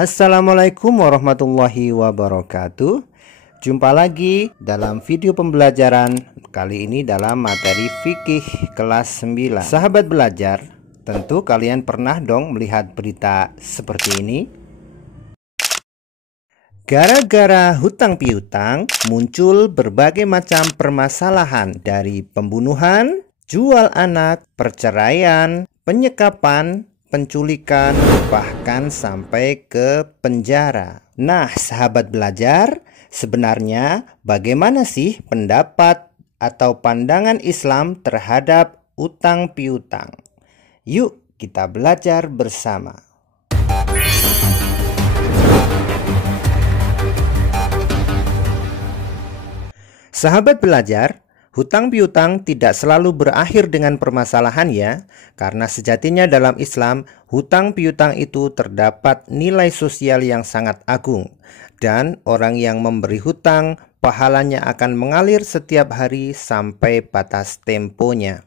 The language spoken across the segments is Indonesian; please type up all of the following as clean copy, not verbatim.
Assalamualaikum warahmatullahi wabarakatuh. Jumpa lagi dalam video pembelajaran kali ini dalam materi fikih kelas 9. Sahabat belajar, tentu kalian pernah dong melihat berita seperti ini. Gara-gara hutang piutang muncul berbagai macam permasalahan, dari pembunuhan, jual anak, perceraian, penyekapan, penculikan, bahkan sampai ke penjara. Nah, sahabat belajar, sebenarnya bagaimana sih pendapat atau pandangan Islam terhadap utang piutang? Yuk kita belajar bersama. Sahabat belajar, hutang piutang tidak selalu berakhir dengan permasalahan ya, karena sejatinya dalam Islam, hutang piutang itu terdapat nilai sosial yang sangat agung, dan orang yang memberi hutang, pahalanya akan mengalir setiap hari sampai batas temponya.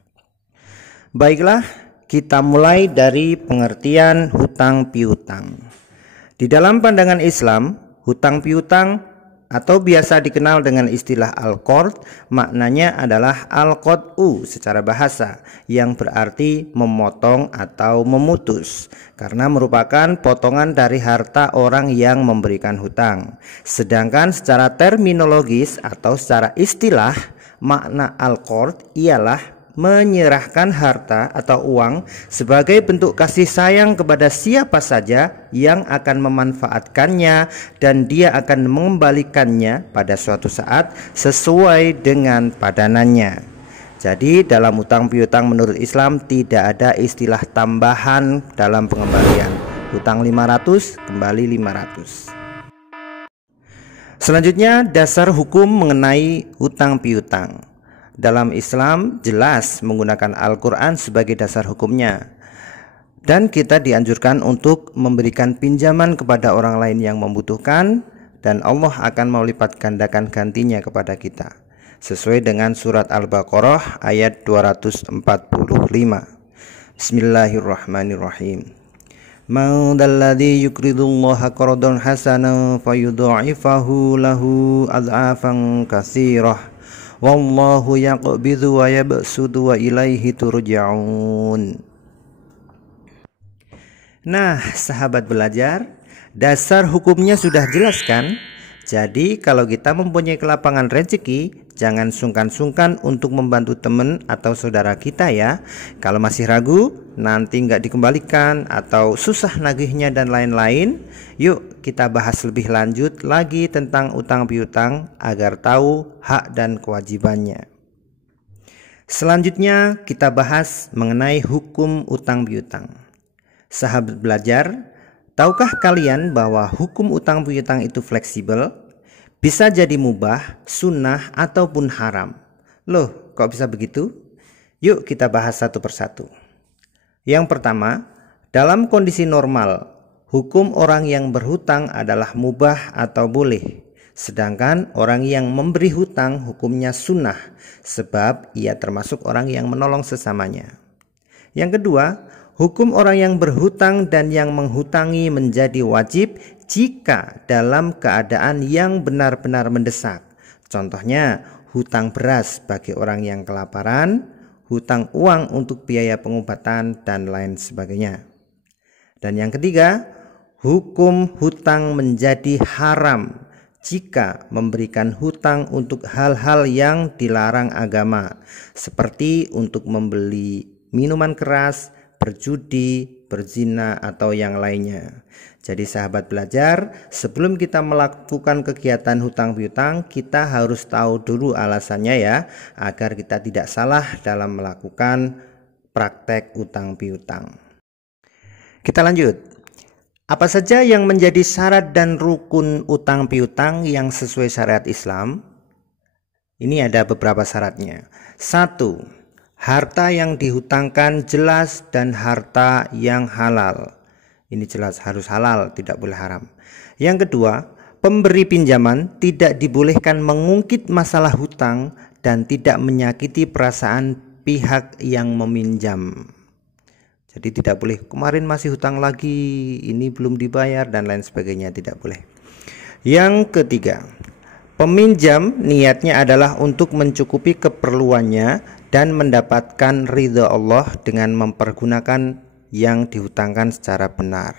Baiklah, kita mulai dari pengertian hutang piutang. Di dalam pandangan Islam, hutang piutang atau biasa dikenal dengan istilah al-qard, maknanya adalah al-qad'u secara bahasa, yang berarti memotong atau memutus, karena merupakan potongan dari harta orang yang memberikan hutang. Sedangkan secara terminologis atau secara istilah, makna al-qard ialah menyerahkan harta atau uang sebagai bentuk kasih sayang kepada siapa saja yang akan memanfaatkannya, dan dia akan mengembalikannya pada suatu saat sesuai dengan padanannya. Jadi dalam hutang piutang menurut Islam tidak ada istilah tambahan dalam pengembalian. Hutang 500 kembali 500. Selanjutnya, dasar hukum mengenai hutang piutang. Dalam Islam jelas menggunakan Al-Quran sebagai dasar hukumnya, dan kita dianjurkan untuk memberikan pinjaman kepada orang lain yang membutuhkan, dan Allah akan melipat gandakan gantinya kepada kita, sesuai dengan surat Al-Baqarah ayat 245. Bismillahirrahmanirrahim. Man dalladzi yuqridullaha qardan hasanan fayudha'ifahu lahu ad'afan katsirah. Wallahu yaqbidu wa yabsudu wa ilaihi turja'un. Nah, sahabat belajar, dasar hukumnya sudah jelas kan? Jadi kalau kita mempunyai kelapangan rezeki, jangan sungkan-sungkan untuk membantu teman atau saudara kita ya. Kalau masih ragu, nanti nggak dikembalikan atau susah nagihnya dan lain-lain, yuk kita bahas lebih lanjut lagi tentang utang piutang agar tahu hak dan kewajibannya. Selanjutnya kita bahas mengenai hukum utang piutang. Sahabat belajar, tahukah kalian bahwa hukum utang piutang itu fleksibel? Bisa jadi mubah, sunnah, ataupun haram. Loh, kok bisa begitu? Yuk kita bahas satu persatu. Yang pertama, dalam kondisi normal, hukum orang yang berhutang adalah mubah atau boleh. Sedangkan orang yang memberi hutang hukumnya sunnah, sebab ia termasuk orang yang menolong sesamanya. Yang kedua, hukum orang yang berhutang dan yang menghutangi menjadi wajib jika dalam keadaan yang benar-benar mendesak. Contohnya, hutang beras bagi orang yang kelaparan, hutang uang untuk biaya pengobatan, dan lain sebagainya. Dan yang ketiga, hukum hutang menjadi haram jika memberikan hutang untuk hal-hal yang dilarang agama, seperti untuk membeli minuman keras, berjudi, berzina, atau yang lainnya. Jadi sahabat belajar, sebelum kita melakukan kegiatan hutang piutang, kita harus tahu dulu alasannya ya, agar kita tidak salah dalam melakukan praktek hutang piutang. Kita lanjut. Apa saja yang menjadi syarat dan rukun utang piutang yang sesuai syariat Islam? Ini ada beberapa syaratnya. 1. Harta yang dihutangkan jelas dan harta yang halal. Ini jelas harus halal, tidak boleh haram. Yang kedua, pemberi pinjaman tidak dibolehkan mengungkit masalah hutang dan tidak menyakiti perasaan pihak yang meminjam. Jadi tidak boleh kemarin masih hutang lagi, ini belum dibayar dan lain sebagainya, tidak boleh. Yang ketiga, peminjam niatnya adalah untuk mencukupi keperluannya dan mendapatkan ridha Allah dengan mempergunakan yang dihutangkan secara benar.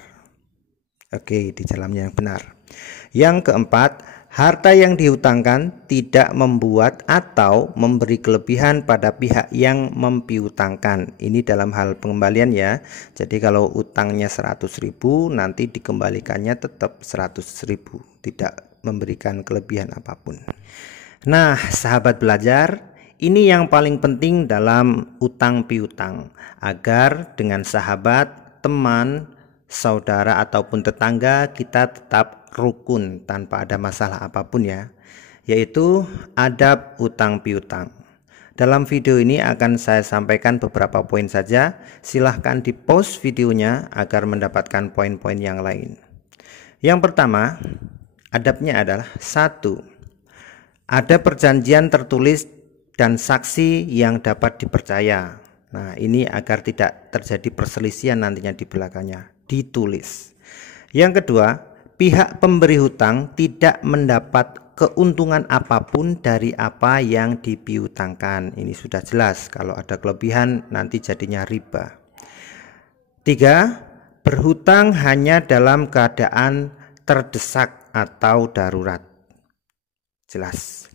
Oke, di jalannya yang benar. Yang keempat, harta yang dihutangkan tidak membuat atau memberi kelebihan pada pihak yang mempiutangkan. Ini dalam hal pengembalian ya. Jadi kalau utangnya 100.000 nanti dikembalikannya tetap 100.000, tidak memberikan kelebihan apapun. Nah, sahabat belajar, ini yang paling penting dalam utang piutang, agar dengan sahabat, teman, saudara ataupun tetangga kita tetap rukun tanpa ada masalah apapun ya, yaitu adab utang piutang. Dalam video ini akan saya sampaikan beberapa poin saja, silahkan di pause videonya agar mendapatkan poin-poin yang lain. Yang pertama, adabnya adalah 1. Ada perjanjian tertulis dan saksi yang dapat dipercaya. Nah, ini agar tidak terjadi perselisihan nantinya di belakangnya, ditulis. Yang kedua, pihak pemberi hutang tidak mendapat keuntungan apapun dari apa yang dipiutangkan. Ini sudah jelas, kalau ada kelebihan nanti jadinya riba. 3. Berhutang hanya dalam keadaan terdesak atau darurat. Jelas.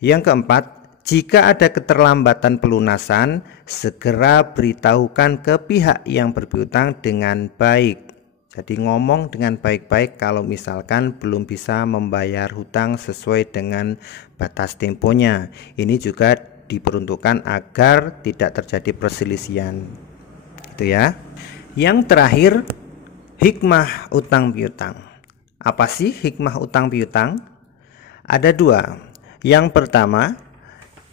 Yang keempat, jika ada keterlambatan pelunasan, segera beritahukan ke pihak yang berpiutang dengan baik. Jadi ngomong dengan baik-baik kalau misalkan belum bisa membayar hutang sesuai dengan batas temponya. Ini juga diperuntukkan agar tidak terjadi perselisihan. Itu ya. Yang terakhir, hikmah utang piutang. Apa sih hikmah utang piutang? Ada 2. Yang pertama,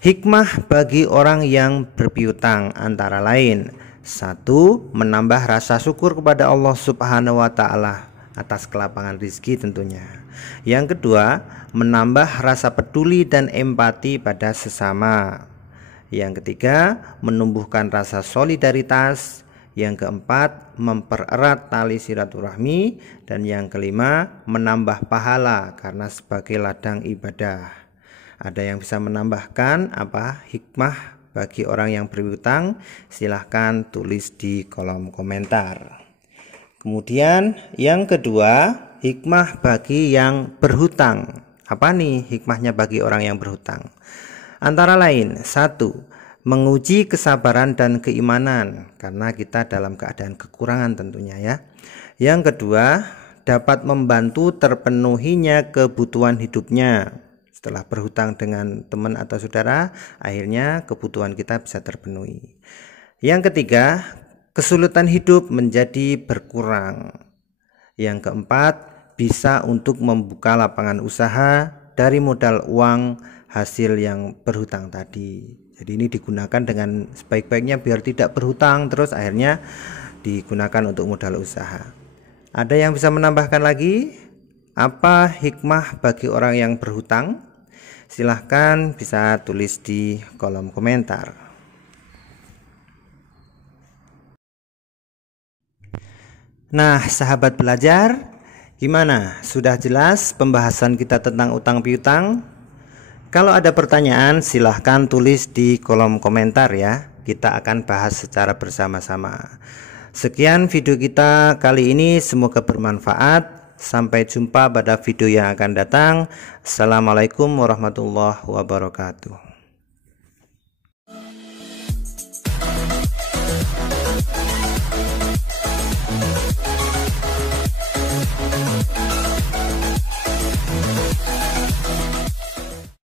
hikmah bagi orang yang berpiutang antara lain: 1. Menambah rasa syukur kepada Allah Subhanahu wa Ta'ala atas kelapangan rizki tentunya. Yang kedua, menambah rasa peduli dan empati pada sesama. Yang ketiga, menumbuhkan rasa solidaritas. Yang keempat, mempererat tali silaturahmi. Dan yang kelima, menambah pahala karena sebagai ladang ibadah. Ada yang bisa menambahkan apa hikmah bagi orang yang berhutang? Silahkan tulis di kolom komentar. Kemudian yang kedua, hikmah bagi yang berhutang. Apa nih hikmahnya bagi orang yang berhutang? Antara lain, 1. Menguji kesabaran dan keimanan, karena kita dalam keadaan kekurangan tentunya ya. Yang kedua, dapat membantu terpenuhinya kebutuhan hidupnya. Setelah berhutang dengan teman atau saudara, akhirnya kebutuhan kita bisa terpenuhi. Yang ketiga, kesulitan hidup menjadi berkurang. Yang keempat, bisa untuk membuka lapangan usaha dari modal uang hasil yang berhutang tadi. Jadi ini digunakan dengan sebaik-baiknya biar tidak berhutang, terus akhirnya digunakan untuk modal usaha. Ada yang bisa menambahkan lagi? Apa hikmah bagi orang yang berhutang? Silahkan bisa tulis di kolom komentar. Nah, sahabat belajar, gimana? Sudah jelas pembahasan kita tentang utang piutang? Kalau ada pertanyaan, silahkan tulis di kolom komentar ya. Kita akan bahas secara bersama-sama. Sekian video kita kali ini, semoga bermanfaat. Sampai jumpa pada video yang akan datang. Assalamualaikum warahmatullahi wabarakatuh.